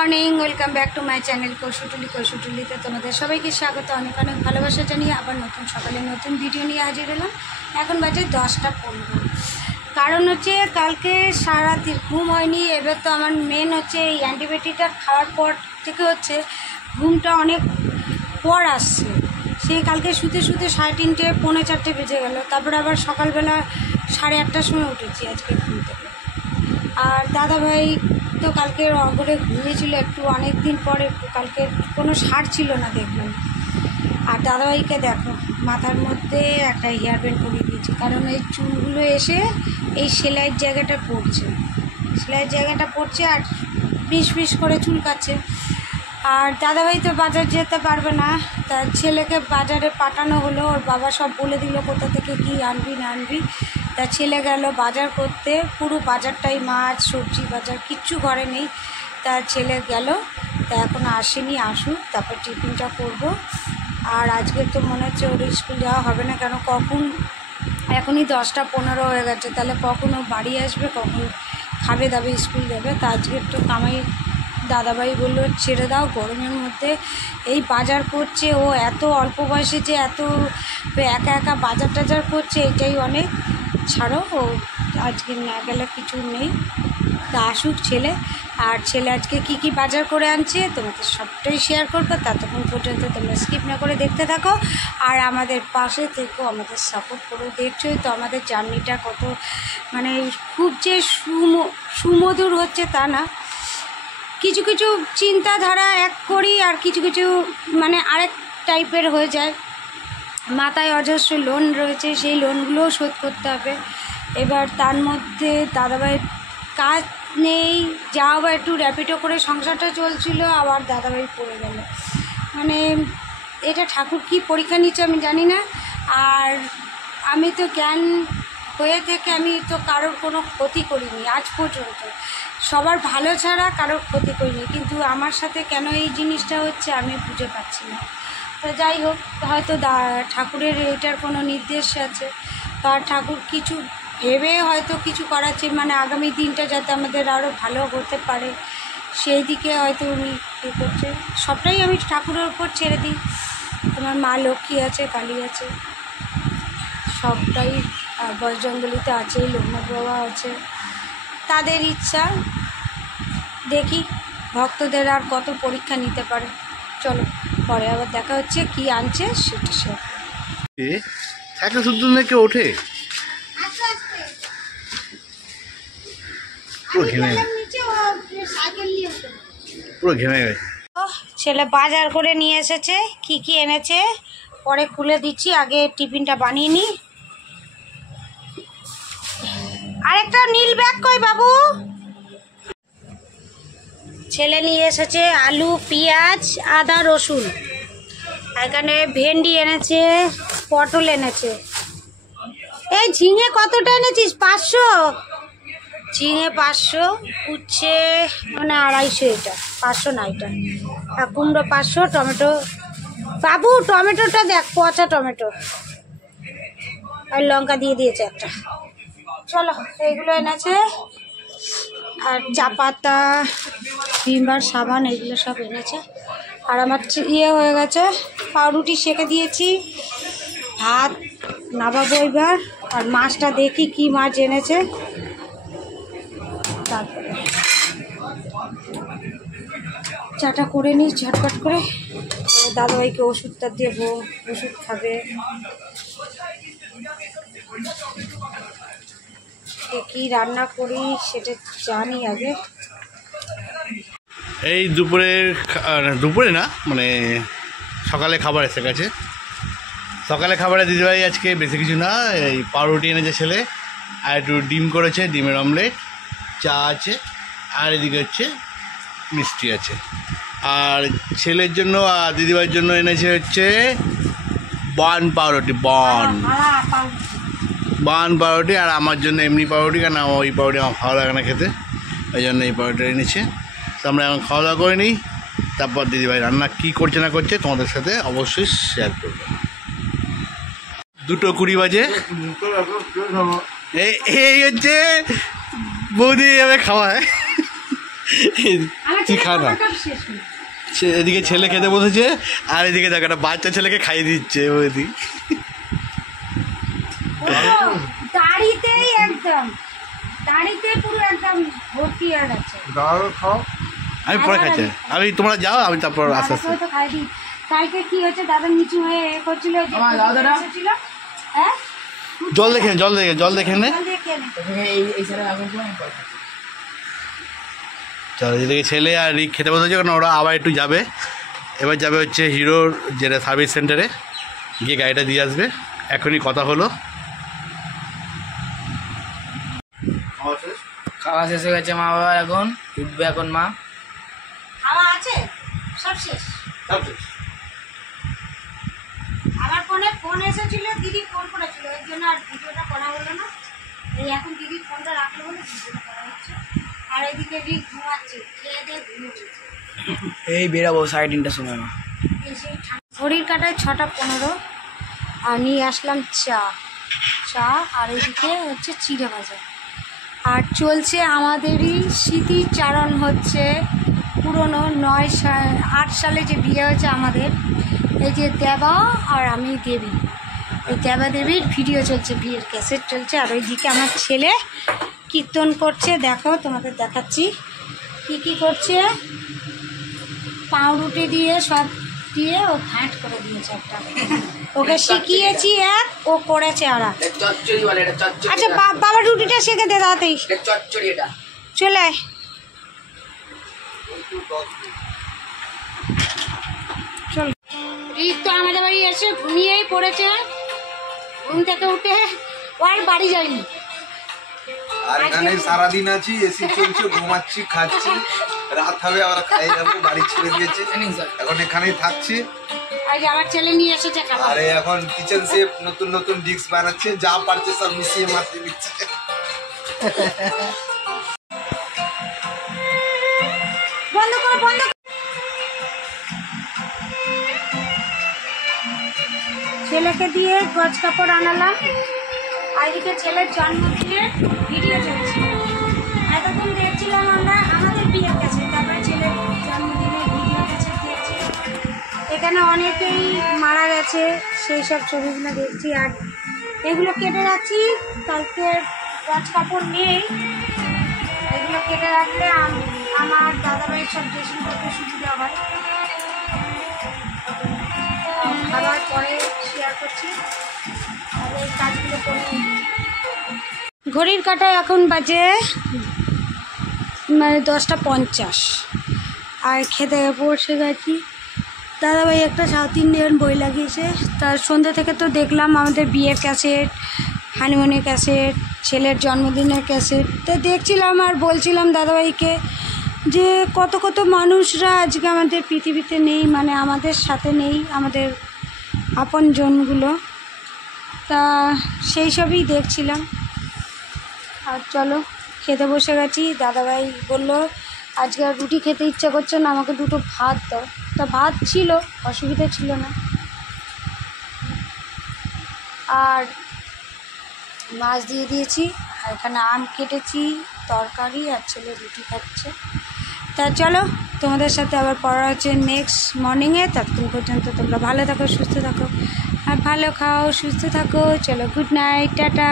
Morning, welcome back to my channel কৌশুটুলিতে তোমাদের সবাইকে স্বাগত। অনেক অনেক ভালোবাসা জানিয়ে আবার নতুন সকালে নতুন ভিডিও নিয়ে হাজির হলাম। এখন বাজে 10:15। কারণ হচ্ছে কালকে সারাদিন ঘুম হয়নি। এবার তো আমার মেন হচ্ছে এই অ্যান্টিবায়োটিকটা খাওয়ার পর থেকে হচ্ছে ঘুমটা অনেক পর আসছে। সেই কালকে শুতে 3:30 পৌনে 4টে বেজে গেল। তারপরে আবার সকালবেলা 8:30টার সময় উঠেছি আজকে ঘুম থেকে। আর দাদাভাই তো কালকে অগরে ঘুমিয়েছিল একটু, অনেক দিন পরে কালকে কোনো সার ছিল না দেখলাম। আর দাদাভাইকে দেখো মাথার মধ্যে একটা হেয়ার ব্যান্ড করিয়ে দিয়েছি, কারণ এই চুলগুলো এসে এই সেলাইয়ের জায়গাটা পড়ছে আর পিস করে চুলকাচ্ছে। আর দাদাভাই তো বাজার যেতে পারবে না, তার ছেলেকে বাজারে পাঠানো হলো। ওর বাবা সব বলে দিল কোথা থেকে কী আনবি না আনবি। তা ছেলে গেল বাজার করতে, পুরো বাজারটাই মাছ সবজি বাজার, কিচ্ছু ঘরে নেই। তার ছেলে গেল, তা এখন আসেনি, আসুক তারপর টিফিনটা করব। আর আজকে তো মনে হচ্ছে ওর স্কুল যাওয়া হবে না, কেন কখন এখনই 10:15 হয়ে গেছে, তাহলে কখন ও বাড়ি আসবে, কখন খাবে দাবে স্কুল যাবে। তা আজকে একটু কামাই দাদাভাই বললো ছেড়ে দাও, গরমের মধ্যে এই বাজার করছে ও, এত অল্প বয়সে যে এত একা একা বাজার টাজার করছে, এটাই অনেক। ছাড়ো, ও আজকে না গেলে কিছু নেই। তা আসুক ছেলে। আর ছেলে আজকে কি বাজার করে আনছে তোমাদের সবটাই শেয়ার করবো। ততক্ষণ পর্যন্ত তোমরা স্কিপ না করে দেখতে থাকো আর আমাদের পাশে থেকো, আমাদের সাপোর্ট করো। দেখছোই তো আমাদের জার্নিটা কত, মানে খুব যে সুমধুর হচ্ছে তা না। কিছু কিছু চিন্তাধারা এক করি আর কিছু কিছু মানে আরেক টাইপের হয়ে যায়। মাথায় অজস্র লোন রয়েছে, সেই লোনগুলোও শোধ করতে হবে। এবার তার মধ্যে দাদাভাইয়ের কাজ নেই, যাও বা একটু র্যাপিডো করে সংসারটা চলছিল, আবার দাদাভাই পড়ে গেল। মানে এটা ঠাকুর কী পরীক্ষা নিচ্ছে আমি জানি না। আর আমি তো জ্ঞান হয়ে থেকে আমি তো কারোর কোনো ক্ষতি করিনি আজ পর্যন্ত, সবার ভালো ছাড়া কারোর ক্ষতি করিনি, কিন্তু আমার সাথে কেন এই জিনিসটা হচ্ছে আমি বুঝে পাচ্ছি না। তো যাই হোক, হয়তো ঠাকুরের এটার কোনো নির্দেশ আছে বা ঠাকুর কিছু ভেবে হয়তো কিছু করাচ্ছে, মানে আগামী দিনটা যাতে আমাদের আরও ভালো হতে পারে সেই দিকে হয়তো উনি কী করছে। সবটাই আমি ঠাকুরের উপর ছেড়ে দিই। আমার মা লক্ষ্মী আছে, কালী আছে, সবটাই বজরঙ্গলিতে আছেই, লোকনাথ বাবা আছে, তাদের ইচ্ছা। দেখি ভক্তদের আর কত পরীক্ষা নিতে পারে। চলো পরে আবার দেখা হচ্ছে, কি আনছে সেটা শেয়ার। একটা শুদ্ধ নাকি ওঠে পুরো ঘেমে গেছে। ছেলে বাজার করে নিয়ে এসেছে, কি এনেছে পরে খুলে দিচ্ছি, আগে টিফিনটা বানিয়ে নিই। আরেকটা নীল ব্যাগ কই বাবু? ছেলে নিয়ে এসেছে আলু, পেঁয়াজ, আদা, রসুন। এখানে ভেন্ডি এনেছে, পটল এনেছে। এই ঝিঙে কতটা এনেছিস? 500 ঝিঙে, 500 উচ্ছে মানে 250, এটা 500 না, এটা। আর কুমড়ো 500, টমেটো বাবু টমেটোটা দেখ, পচা টমেটো, আর লঙ্কা দিয়ে দিয়েছে একটা। চলো এইগুলো এনেছে, আর চা পাতা, ভিমবার, সাবান, এগুলো সব এনেছে। আর আমার হয়ে গেছে, পাউরুটি সেঁকে দিয়েছি, ভাত নামাবো এবার। আর মাছটা দেখি কি মাছ এনেছে, তারপরে চাটা করে নিই ঝটপট করে। দাদাভাইকে ওষুধটা দেবো, ওষুধ খাবে। কি রান্না করি সেটা জানি আগে। এই দুপুরে না, মানে সকালে খাবার এসে গেছে। সকালে খাবারে দিদিভাই আজকে বেশি কিছু না, এই পাউরুটি এনেছে ছেলে, আর একটু ডিম করেছে, ডিমের অমলেট, চা আছে, আর এদিকে হচ্ছে মিষ্টি আছে। আর ছেলের জন্য আর দিদিভাইয়ের জন্য এনেছে হচ্ছে বান পাউরুটি, বান পাউরুটি, আর আমার জন্য এমনি পাউরুটি, কারণ ওই পাউরুটি আমার ভালো লাগে না খেতে, ওই জন্য এই পাউরুটি এনেছে। তো আমরা এখন খাওয়া দাওয়া করে নিই, তারপর দিদিভাই রান্না কী করছে না করছে তোমাদের সাথে অবশ্যই শেয়ার করবো। 2:20 বাজে। এই হচ্ছে বৌদি যাবে খাওয়ায়, আমার তুই ছেলে খা না। খাবারটা শেষ হলো। এদিকে ছেলে খেতে বসেছে আর এদিকে দেখ একটা বাচ্চা ছেলেকে খাইয়ে দিচ্ছে ওইদিক। ও দাড়িতেই একদম, দাড়িতে পুরো একদম ভর্তি হয়ে গেছে। আমি পরে খাচ্ছি, আমি তোমরা যাও, আমি তারপর আস্তে আস্তে। দাদাকেও তো খাই দিই। কালকে কি হয়েছে, দাদা নিচু হয়ে এ করছিল, যে আমার দাদাটা? এসেছিল, হ্যাঁ জল দেখে নে, জল দেখে নে। জল দিয়ে খেয়ে নে। এই সাইডে আগুন করে আমি পরে খাচ্ছি। চলো, এদিকে ছেলে আর রিক খেতে বসেছে, কারণ ওরা আবার একটু যাবে। এবার যাবে হচ্ছে হিরোর যেটা সার্ভিস সেন্টারে, গিয়ে গাড়িটা দিয়ে আসবে। এখনই কথা হলো। খাওয়া শেষ হয়ে গেছে মা বাবা, এখন উঠবে এখন মা। খাওয়া আছে, সব শেষ। আমার ফোন এসেছিল, দিদি ফোন করেছিল, ওই জন্য আর ভিডিওটা করা হলো না। এই এখন দিদির ফোনটা রাখলো বলে ভিডিওটা করা হচ্ছে। আর এদিকে রিক ঘুমাচ্ছে, খেয়ে দিয়ে ঘুমিয়ে গেছে। এই বেরাবো 3:30টার সময় মা। ঘড়ির কাটায় 6:15, আর নিয়ে আসলাম চা আর এদিকে হচ্ছে চিড়ে ভাজা। আর চলছে আমাদেরই স্মৃতিচারণ হচ্ছে পুরনো 8 সালে যে বিয়ে হয়েছে আমাদের। এই যে দেবা আর আমি দেবী, এই দেবা দেবীর ভিডিও চলছে, বিয়ের ক্যাসেট চলছে। আর ওইদিকে আমার ছেলে কীর্তন করছে, দেখো তোমাদের দেখাচ্ছি কী করছে। পাউরুটি দিয়ে সব দিয়ে ও ঘাট করে দিয়েছে একটা, ওকে শিখিয়েছি এক, ও করেছে আর এক। চচ্চড়ি বলে এটা, চচ্চড়ি। আচ্ছা বাবা রুটিটা শেখে দে তাড়াতাড়ি, এটা চচ্চড়ি এটা। চলে আয়। চল, রিক তো আমাদের বাড়ি এসে ঘুমিয়েই পড়েছে, ঘুম থেকে উঠে ও আর বাড়ি যায়নি। আর এখানে সারাদিন আছি, এসি চলছে, ঘুমাচ্ছি, খাচ্ছি, রাত হবে আবার খাই যাবো, বাড়ি ছেড়ে দিয়েছে, এখন এখানেই থাকছি। আজ আমার ছেলে নিয়ে এসেছে খাবার। আরে এখন কিচেন শেফ নতুন নতুন ডিশ বানাচ্ছে, যা পারছে সব মিশিয়ে মাখিয়ে দিচ্ছে। বন্ধ করো, বন্ধ করো। ছেলেকে দিয়ে গজ কাপড় আনালাম, আর এদিকে ছেলের জন্মদিনের ভিডিও চলছে। এতক্ষণ দেখছিলাম আমরা আমাদের বিয়ের কাছে, তারপরে ছেলের জন্মদিনের ভিডিও কাছে দেখছি। এখানে অনেকেই মারা গেছে, সেই সব ছবিগুলো দেখছি। আর এগুলো কেটে রাখছি, কালকে গজ কাপড় নেই, এগুলো কেটে রাখলে আমার দাদাভাইয়ের সব ড্রেসিং করতে সুবিধা হয়। খাবার পরে শেয়ার করছি, আর এই কাজগুলো করে। ঘড়ির কাঁটায় এখন বাজে 10:50, আর খেতে বসে গেছি। দাদাভাই একটা সাউথ ইন্ডিয়ান বই লাগিয়েছে, তার সন্ধ্যে থেকে তো দেখলাম আমাদের বিয়ের ক্যাসেট, হানিমুনের ক্যাসেট, ছেলের জন্মদিনের ক্যাসেট। তো দেখছিলাম আর বলছিলাম দাদাভাইকে যে কত কত মানুষরা আজকে আমাদের পৃথিবীতে নেই, মানে আমাদের সাথে নেই, আমাদের আপনজনগুলো। তা সেই সবই দেখছিলাম। আর চলো, খেতে বসে গেছি। দাদাভাই বললো আজকে আর রুটি খেতে ইচ্ছা করছে না, আমাকে দুটো ভাত দাও। তা ভাত ছিল, অসুবিধা ছিল না। আর মাছ দিয়ে দিয়েছি, আর এখানে আম কেটেছি, তরকারি, আর ছেলে রুটি খাচ্ছে। তা চলো, তোমাদের সাথে আবার পড়া হচ্ছে নেক্সট মর্নিংয়ে। ততক্ষণ পর্যন্ত তোমরা ভালো থাকো, সুস্থ থাকো, আর ভালো খাও, সুস্থ থাকো। চলো, গুড নাইট, টাটা।